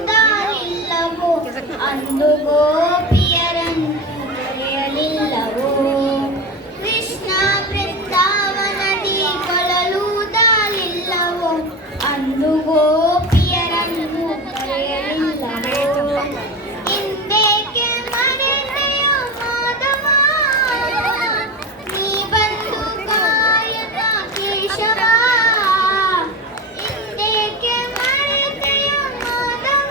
ಕೊಳಲುವುದಾರಿಲ್ಲವೋ ಅಂದು ಗೋಪಿಯರನ್ನು ಕರೆಯಲಿಲ್ಲವೋ ಕೃಷ್ಣ ಬೃಂದಾವನದಿ ಕೊಳಲುವುದಾರಿಲ್ಲವೋ ಅಂದು ಗೋಪಿಯರನ್ನು ಕರೆಯಲಿಲ್ಲವೋ ಇಂದೇಕೆ ಮರೆತೆಯೋ ಮಾಧವ ನೀ ಬಂದು ಕಾಯಕ ಕೇಶವ ಇಂದೇಕೆ ಮರೆತೆಯೋ ಮಾಧವ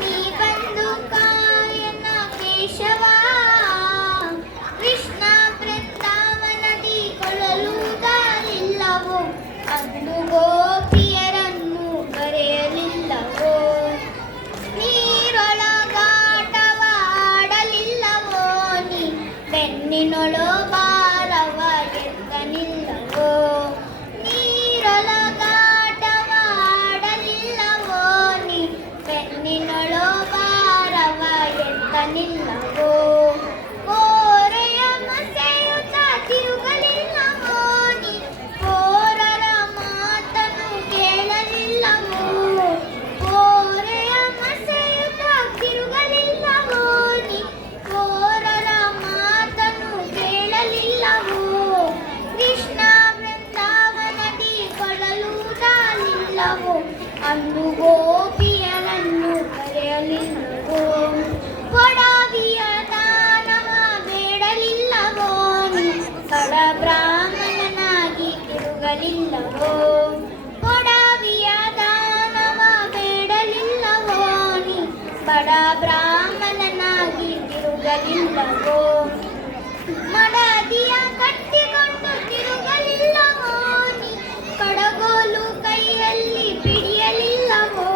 ನೀ ಬಂದು ಕಾಯಕ ಕೇಶವ ಕೃಷ್ಣ ಬೃಂದಾವನದಿ ಕೊಳಲುವುದಾರಿಲ್ಲವೋ ಅಂದು ಗೋಪಿಯರನ್ನು ಕರೆಯಲಿಲ್ಲವೋ ನೀರೊಳಗಾಟವಾಡಲಿಲ್ಲವೋ ನೀ ಬೆನ್ನಿನೊಳು ಭಾರವ ಎತ್ತನಿಲ್ಲವೋ ನೀರೊಳಗಾಟವಾಡಲಿಲ್ಲವೋ ನೀ ಬೆನ್ನಿನೊಳು ಭಾರವ ಎತ್ತನಿಲ್ಲವೋ ಕೋರೆಯ ಮಸೆಯುತ್ತ ತಿರುಗಲಿಲ್ಲವೋ ನೀ ಕೋರರ ಮಾತನ್ನು ಕೇಳಲಿಲ್ಲವೋ ಕೋರೆಯ ಮಸೆಯುತ್ತ ತಿರುಗಲಿಲ್ಲವೋ ನೀ ಕೋರರ ಮಾತನ್ನು ಕೇಳಲಿಲ್ಲವೋ ಕೃಷ್ಣ ಬೃಂದಾವನದಿ ಕೊಳಲುವುದಾರಿಲ್ಲವೋ ಅಂದು ಗೋಪಿಯರನ್ನು ಕರೆಯಲಿಲ್ಲವೋ ಕೊಡವಿಯ ದಾನವ ಬೇಡಲಿಲ್ಲವೋ ನೀ ಕಡ ಬ್ರಾಹ್ಮಣನಾಗಿ ತಿರುಗಲಿಲ್ಲವೋ ಕೊಡವಿಯ ದಾನವ ಬೇಡಲಿಲ್ಲವೋ ನೀ ಬಡ ಬ್ರಾಹ್ಮಣನಾಗಿ ತಿರುಗಲಿಲ್ಲವೋ ಮಡದಿಯ ಕಟ್ಟಿಕೊಂಡು ತಿರುಗಲಿಲ್ಲವೋ ನೀ ಕಡಗೋಲು ಕೈಯಲ್ಲಿ ಹಿಡಿಯಲಿಲ್ಲವೋ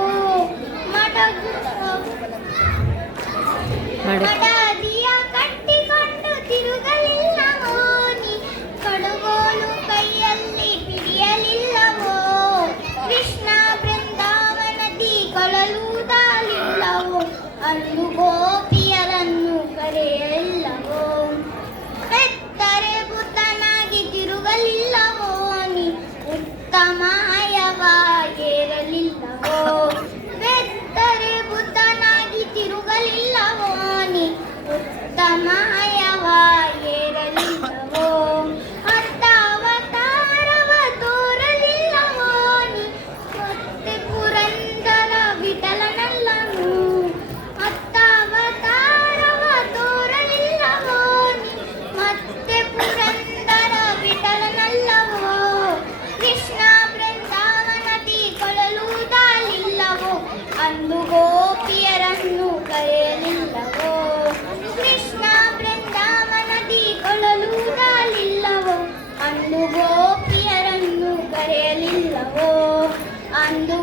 ಮಡದಿಯ ಕಟ್ಟಿಕೊಂಡು ತಿರುಗಲಿಲ್ಲವೋ ನೀ ಕಡಗೋಲು ಕೈಯಲ್ಲಿ ಹಿಡಿಯಲಿಲ್ಲವೋ ಕೃಷ್ಣ ಬೃಂದಾವನದಿ ಕೊಳಲುವುದಾರಿಲ್ಲವೋ ಅಂದು ಗೋಪಿಯರನ್ನು ಕರೆಯಲಿಲ್ಲವೋ ಬೆತ್ತರೆ ಬುದ್ಧನಾಗಿ ತಿರುಗಲಿಲ್ಲವೋ ನೀ ಉತ್ತಮಾಯವಾಗಿರಲಿಲ್ಲವೋ ಬೆತ್ತರೆ ಬುದ್ಧನಾಗಿ ತಿರುಗಲಿಲ್ಲವೋ ನೀ ಉತ್ತಮಾಯವಾಗಿರಲಿಲ್ಲವೋ ಅರ್ಥಾವತಾರವ ತೋರಲಿಲ್ಲವೋ ನೀ ಮತ್ತೆ ಪುರಂದರ ವಿಠಲನಲ್ಲನು ಅರ್ಥಾವತಾರವ ತೋರಲಿಲ್ಲವೋ ನೀ ಮತ್ತೆ ಪುರಂದರ ವಿಠಲನಲ್ಲವೋ ಕೃಷ್ಣ ಬೃಂದಾವನದಿ ಕೊಳಲುವುದಾರಿಲ್ಲವೋ ಅಂದು ಗೋಪಿಯರನ್ನು ಕರೆಯಲಿಲ್ಲವೋ ಕೃಷ್ಣ ಬೃಂದಾವನದಿ ಕೊಳಲುವುದಾರಿಲ್ಲವೋ ಅಂದು ಗೋಪಿಯರನ್ನು ಕರೆಯಲಿಲ್ಲವೋ ಅಂದು